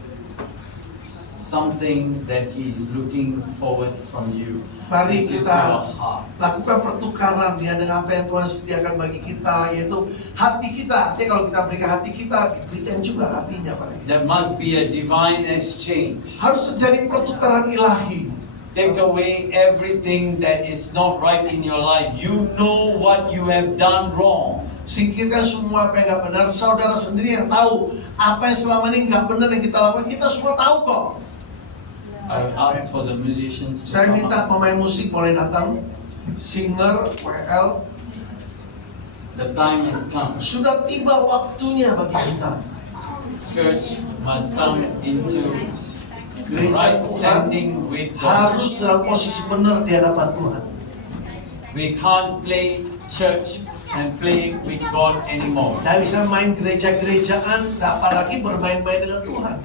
something that He is looking forward from you. mari It is kita your heart. lakukan pertukaran ya dengan apa yang Tuhan sediakan bagi kita, yaitu hati kita. Artinya kalau kita berikan hati kita, diberikan juga hatinya pada kita. There must be a divine exchange. Harus terjadi pertukaran ilahi. Take away everything that is not right in your life. You know what you have done wrong. Singkirkan semua apa yang nggak benar. Saudara sendiri yang tahu apa yang selama ini nggak benar yang kita lakukan. Kita semua tahu kok. I ask for the musicians to Saya come minta up. pemain musik boleh datang. Singer, WL. The time has come. Sudah tiba waktunya bagi kita. Church must come into Gereja right Tuhan standing with God. harus dalam posisi benar di hadapan Tuhan. We can't play church and play with God anymore. Tidak bisa main gereja-gerejaan, apalagi bermain-main dengan Tuhan.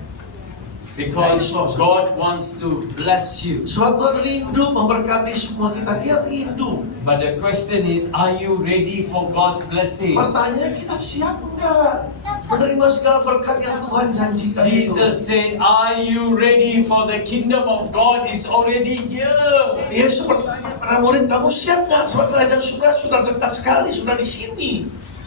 Because God wants to bless you. Sebab Tuhan rindu memberkati semua kita. Dia rindu. But the question is, are you ready for God's blessing? Pertanyaannya, kita siap enggak menerima segala berkat yang Tuhan janjikan itu? Jesus said, are you ready for the kingdom of God is already here? Yesus bertanya pada murid, kamu siap enggak? Sebab kerajaan surga sudah dekat sekali, sudah di sini.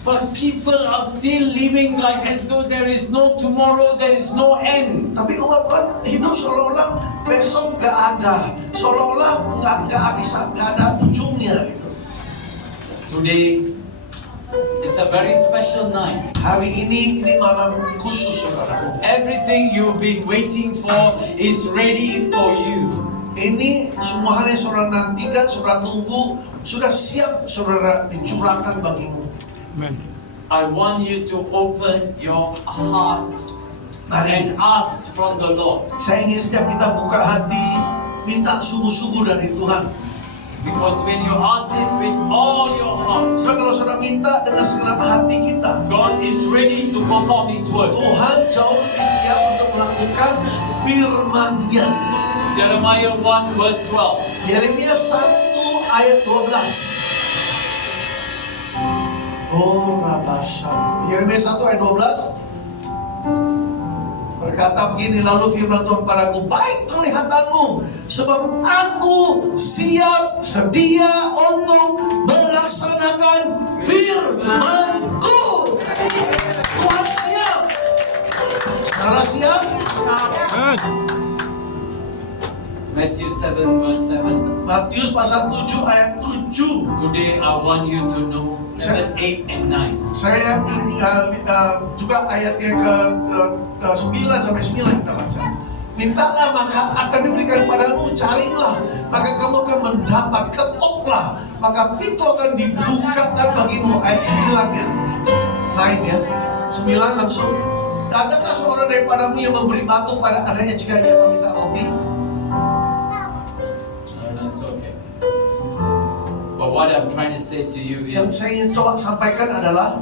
But people are still living like as though there is no tomorrow, there is no end. Tapi umat Tuhan hidup seolah-olah besok enggak ada, seolah-olah enggak bisa, enggak ada ujungnya gitu. Today is a very special night. Hari ini malam khusus, saudaraku. Everything you've been waiting for is ready for you. Ini semua hal yang saudara nantikan, saudara tunggu, sudah siap saudara dicurahkan bagimu. I want you to open your heart Mari, and ask from the Lord. saya ingin setiap kita buka hati, minta sungguh-sungguh dari Tuhan. Because when you ask it with all your heart, Sebab kalau saudara minta dengan segenap hati kita, God is ready to perform His word. Tuhan jauh lebih siap untuk melakukan firman-Nya. Jeremiah 1 verse 12. Yeremia 1 ayat 12. Oh, Rabasam. Yeremia 1 ayat 12 berkata begini, lalu firman Tuhan padaku, baik penglihatanmu, sebab aku siap sedia untuk melaksanakan firman-Ku. Tuhan siap. Saudara siap? Matthew 7 verse 7. Matius pasal 7 ayat 7. Today I want you to know 7, 8 and 9. Saya juga ayatnya ke 9 sampai 9 kita baca. Mintalah maka akan diberikan kepadamu, carilah maka kamu akan mendapat, ketoklah maka pintu akan dibukakan bagimu. Ayat 9 ya. Lain ya. 9 langsung. Adakah seorang daripadamu yang memberi batu pada adanya jika ia meminta roti? That's okay. But what I'm trying to say to you Yang is, saya ingin coba sampaikan adalah,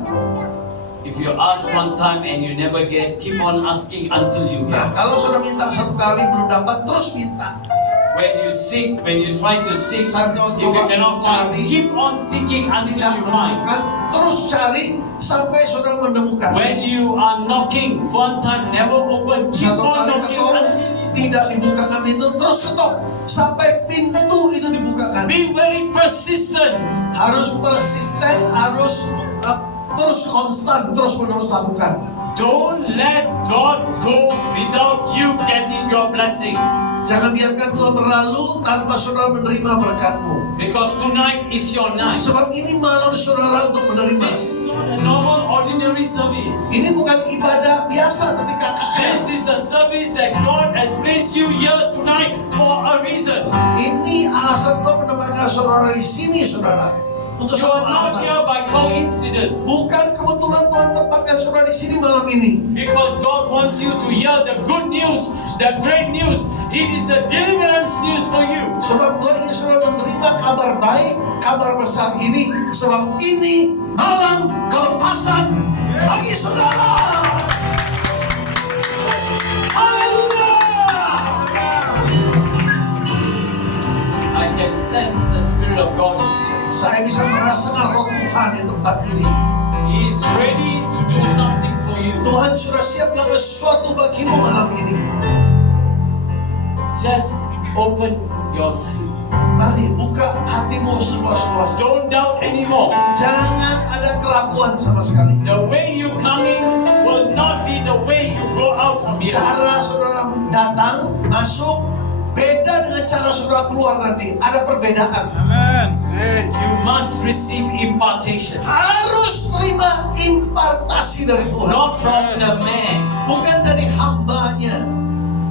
if you ask one time and you never get, keep on asking until you nah, get. kalau sudah minta satu kali belum dapat, terus minta. When you seek, when you try to seek, Saat kau if you coba cannot find, mencari, keep on seeking until tidak you find. menemukan, terus cari sampai saudara menemukan. When you are knocking, one time never open, keep Satu on kali knocking ketok, until you tidak dibukakan pintu, terus ketok sampai pintu itu dibukakan. be very persistent. Harus persisten, harus terus konstan, terus menerus lakukan. Don't let God go without you getting your blessing. Jangan biarkan Tuhan berlalu tanpa saudara menerima berkat-Mu. Because tonight is your night. Sebab ini malam saudara untuk menerima. This is not a normal ordinary service. Ini bukan ibadah biasa, tapi KKR. This is a service that God has placed you here tonight for a reason. Ini alasan Tuhan menempatkan saudara di sini, saudara. Untuk You satu are not alasan. here by coincidence. Bukan kebetulan Tuhan tempatkan saudara di sini malam ini. Because God wants you to hear the good news, the great news. It is a deliverance news for you. Sebab Tuhan ingin saudara menerima kabar baik, kabar besar ini. Sebab ini malam kelepasan bagi saudara. Haleluya. I can sense the Spirit of God is here. Saya bisa merasakan roh Tuhan di tempat ini. He is ready to do something for you. Tuhan sudah siap melakukan sesuatu bagimu malam ini. Just open your life. Mari buka hatimu seluas-luasnya. Don't doubt anymore. Jangan ada keraguan sama sekali. The way you come in will not be the way you go out from here. Cara saudara datang, masuk, beda dengan cara saudara keluar nanti. Ada perbedaan. You must receive impartation. Harus terima impartasi dari Tuhan. Not from the man. Bukan dari hambanya,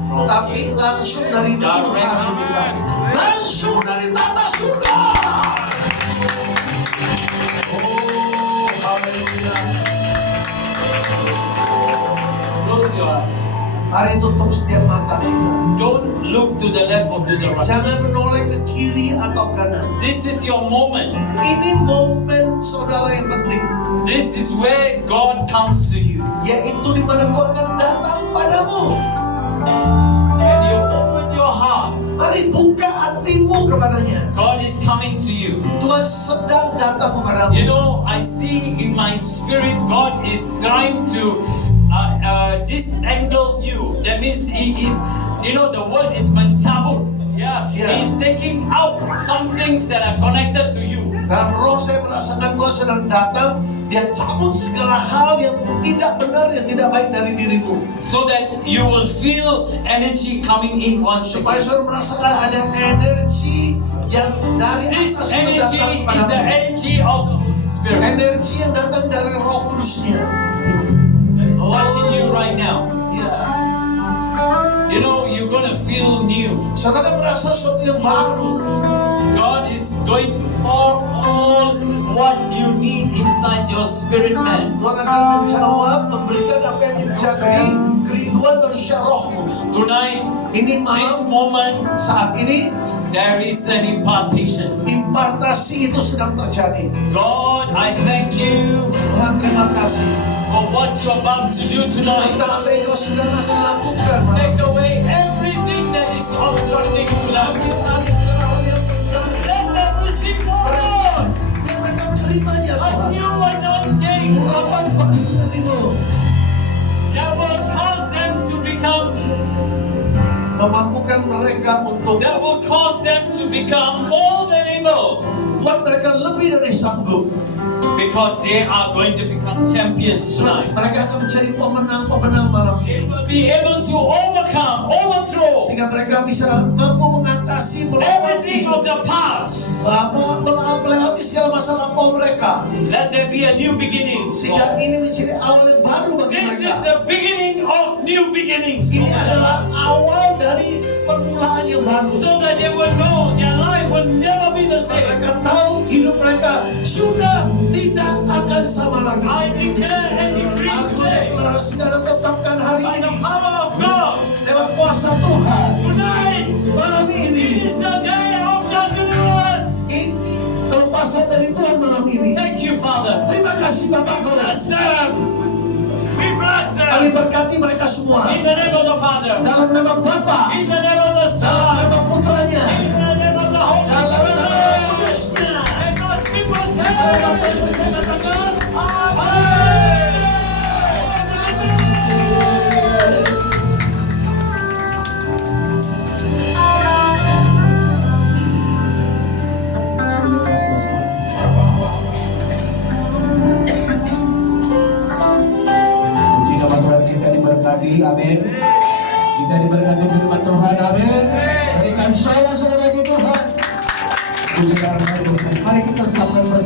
From tapi him. langsung dari Tuhan juga. Langsung dari tanah surga. Oh, haleluya. Close your eyes. Mari tutup setiap mata kita. Don't look to the left or to the right. Jangan menoleh ke kiri atau kanan. This is your moment. Ini momen saudara yang penting, This is where God comes to you. yaitu di mana Tuhan akan datang padamu. When you open your heart, Mari buka hatimu kepadanya. God is coming to you. Tuhan sedang datang kepadamu. You know, I see in my spirit God is trying to disentangle you. That means He is, you know, the word is mencabut. Yeah, Yeah. He's taking out some things that are connected to you. Dalam roh saya merasakan Tuhan sedang datang. Dia cabut segala hal yang tidak benar, yang tidak baik dari dirimu. So that you will feel energy coming in once Supaya again. saudara merasakan ada energi yang dari This atas itu energy datang is the padamu. energy of the Holy Spirit Energi yang datang dari Roh Kudusnya. that is touching you right now. Ya, You know, you're gonna feel new. saudara akan merasa sesuatu yang baru. God is going to pour all what you need inside your spirit man. Tuhan akan menjawab, memberikan apa yang menjadi kerinduan manusia rohmu. Tonight, Ini this malam, moment, saat ini, there is an impartation. impartasi itu sedang terjadi. God, I thank you Tuhan, terima kasih. for what you're about to do tonight. Tentang apa yang kau sedang akan lakukan. Take away everything that is obstructing to them. Ambil alih segala hal yang berkah. Let them receive more. Biar mereka menerimanya, A Tuhan. new anointing Urapan bagi dirimu. that will cause them to become, Memampukan mereka untuk that will cause them to become more than able. buat mereka lebih dari sanggup. Because they are going to become champions Sebab tonight. mereka akan menjadi pemenang-pemenang malam They ini. will be able to overcome, overthrow Sehingga mereka bisa mampu mengatasi, everything of melewati, the past. melewati segala masa lampau mereka. Let there be a new beginning. Sehingga ini menjadi awal yang baru bagi This is mereka. the beginning of new beginnings. Ini adalah awal dari permulaan yang baru. So that they will know their life will never be the same. Mereka tahu hidup mereka sudah tidak akan sama lagi. I declare and decree Aku today, deklarasikan dan tetapkan hari by the ini power of God, lewat kuasa Tuhan. tonight, Malam it ini, is the day of your deliverance. ini kelepasan dari Tuhan malam ini. Thank you, Father. Terima kasih Bapak Bless Tuhan. them. We bless Kami them. berkati mereka semua. In the name of the Father. Dalam nama Bapa, In the name of the dalam Son. nama Putranya, In the name of the Holy dalam nama Spirit. Kudusnya. And God's people Dalam say, nama yang percaya katakan, Amen. Kita diberkati firman Tuhan, amin. Berikan sholat bagi Tuhan. Puji Tuhan. Mari kita sambut bersama.